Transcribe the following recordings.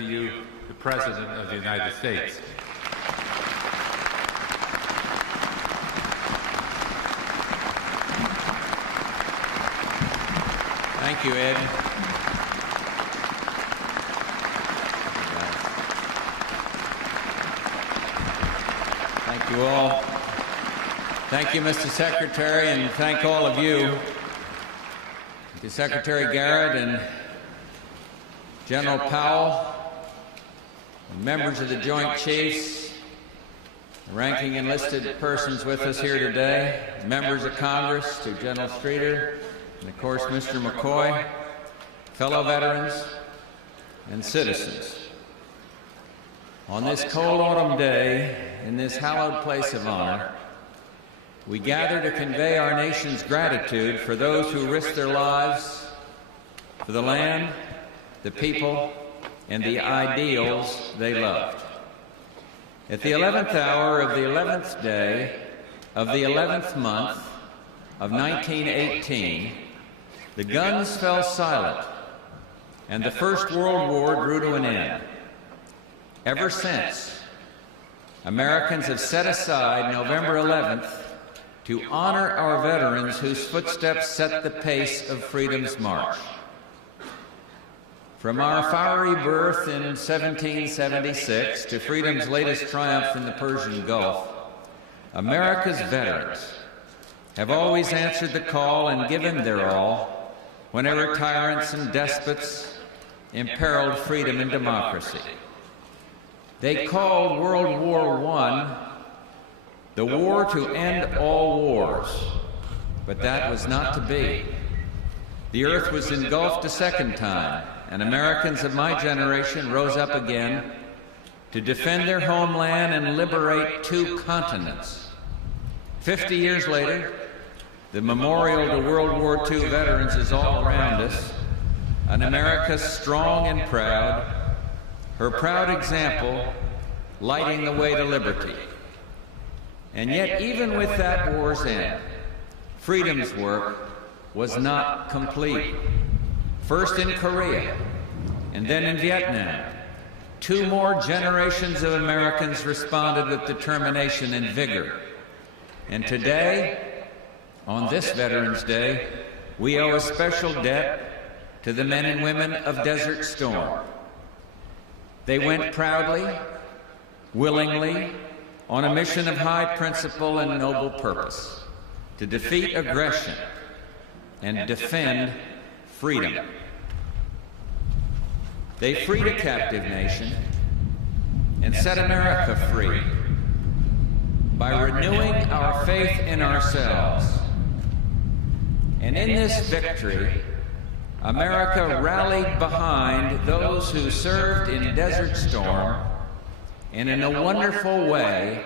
to you the President of the United States. Thank you, Ed. Thank you all. Thank you, Mr. Secretary, and thank all of you, to Secretary Garrett and General Powell, and members of the Joint Chiefs, the ranking enlisted persons with us here today, members of Congress, to General Streeter, and of course Mr. McCoy, fellow veterans and citizens. On this cold autumn day, in this hallowed place of honor, we gather to convey our nation's gratitude for those who risked their lives for the land, the people, and the ideals they loved. At the 11th hour of the 11th day of the 11th month of 1918, the guns fell silent, and the First World War drew to an end. Ever since, Americans have set aside November 11th to honor our veterans whose footsteps set the pace of freedom's march. From our fiery birth in 1776 to freedom's latest triumph in the Persian Gulf, America's veterans have always answered the call and given their all whenever tyrants and despots imperiled freedom and democracy. They called World War I the war to end all wars, but that was not to be. The earth was engulfed a second time, and Americans of my generation rose up again to defend their homeland and liberate 2 continents. 50 years later, the memorial to World War II veterans is all around us, an America strong and proud, her proud example lighting the way to liberty. And yet, even with that war's end, freedom's work was not complete. First in Korea, and then in Vietnam, 2 more generations of Americans responded with determination and vigor. And today, on this Veterans Day, we owe a special debt to the men and women of Desert Storm. They went proudly, willingly, on a mission of high principle and noble purpose, to defeat aggression and defend freedom. They freed a captive nation and set America free by renewing our faith in ourselves. And in this victory, America rallied behind those who served in Desert Storm, and in a wonderful way,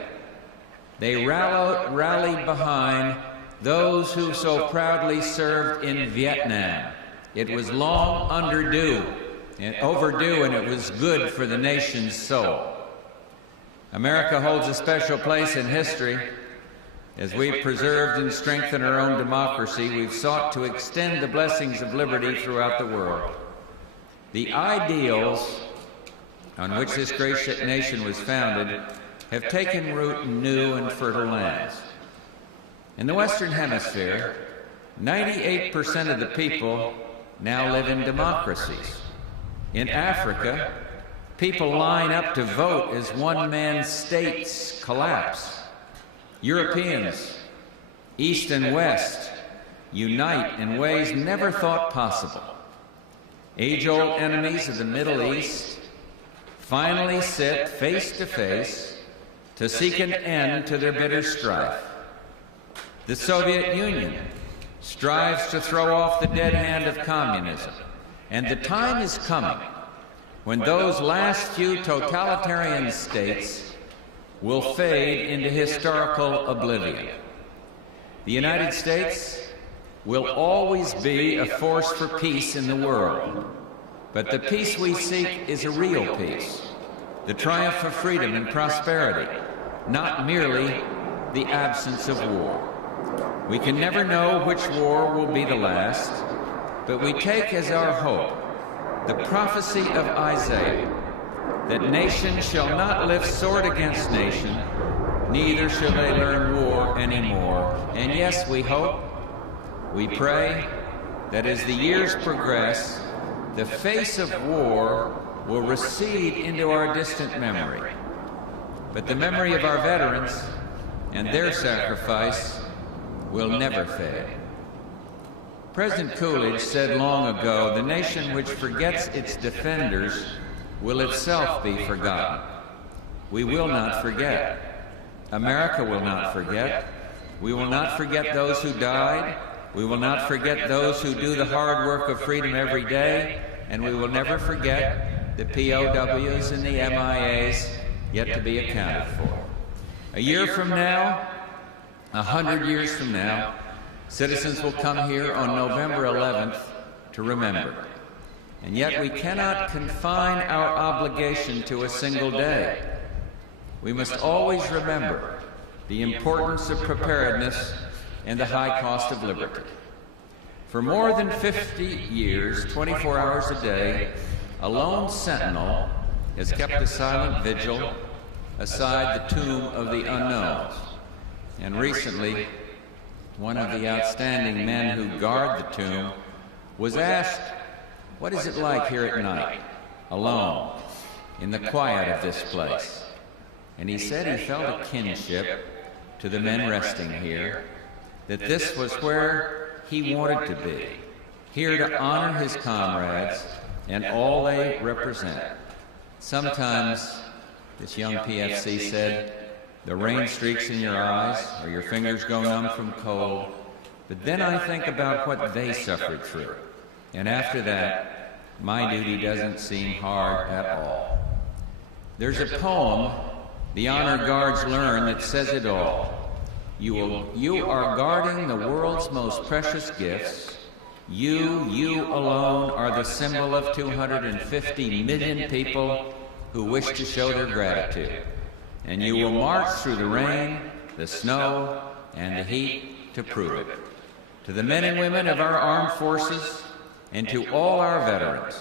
they rallied behind those who so proudly served in Vietnam. It was long overdue, and it was good for the nation's soul. America holds a special place in history. As we've preserved and strengthened our own democracy, we've sought to extend the blessings of liberty throughout the world. The ideals on which this great nation was founded have taken root in new and fertile lands. In the Western Hemisphere, 98% of the people now live in democracies. In Africa, people line up to vote as one-man states collapse. Europeans, East and West, unite in ways never thought possible. Age-old enemies of the Middle East finally sit face to face to seek an end to their bitter strife. The Soviet Union strives to throw off the dead hand of communism, and the time is coming when those last few totalitarian states will fade into historical oblivion. The United States will always be a force for peace in the world, but the peace we seek is a real peace, the triumph of freedom and prosperity, not merely the absence of war. We can never know which war will be the last, but we take as our hope the prophecy of Isaiah that nation shall not lift sword against nation, neither shall they learn war anymore. And yes, we hope, we pray, that as the years progress, the face of war will recede into our distant memory. But the memory of our veterans and their sacrifice will never fade. President Coolidge said long ago, "The nation which forgets its defenders will itself be forgotten." We will not forget. America will not forget. We will not forget those who died. We will not forget those who do the hard work of freedom every day. And we will never forget the POWs and the MIAs yet to be accounted for. A year from now, 100 years from now, citizens will come here on November 11th to remember. And yet we cannot confine our obligation to a single day. We must always remember the importance of preparedness and the high cost of liberty. For more than 50 years, 24 hours a day, a lone sentinel has kept a silent vigil aside the tomb of the unknowns. And recently, one of the outstanding men who guard the tomb was asked, "What is it like here at night, alone, in the quiet of this place?" And he said he felt a kinship to the men resting here, that this was where he wanted to be, here to honor his comrades and all they represent. Sometimes, this young PFC said, the rain streaks in your eyes or your fingers go numb from cold, but then I think about what they suffered through. And after that, my duty doesn't seem hard at all. There's a poem the honor guards learn that says it all. You are guarding the world's most precious gifts. You alone are the symbol of 250 million people who wish to show their gratitude. And you will march through the rain, the snow, and the heat to prove it. To the men and women of our armed forces and to all our veterans,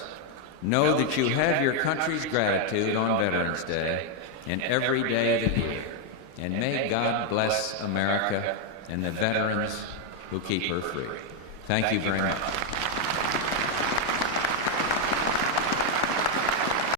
know that you have your country's gratitude on Veterans Day and every day of the year. And may God bless America and the veterans who keep her free. Thank you very much.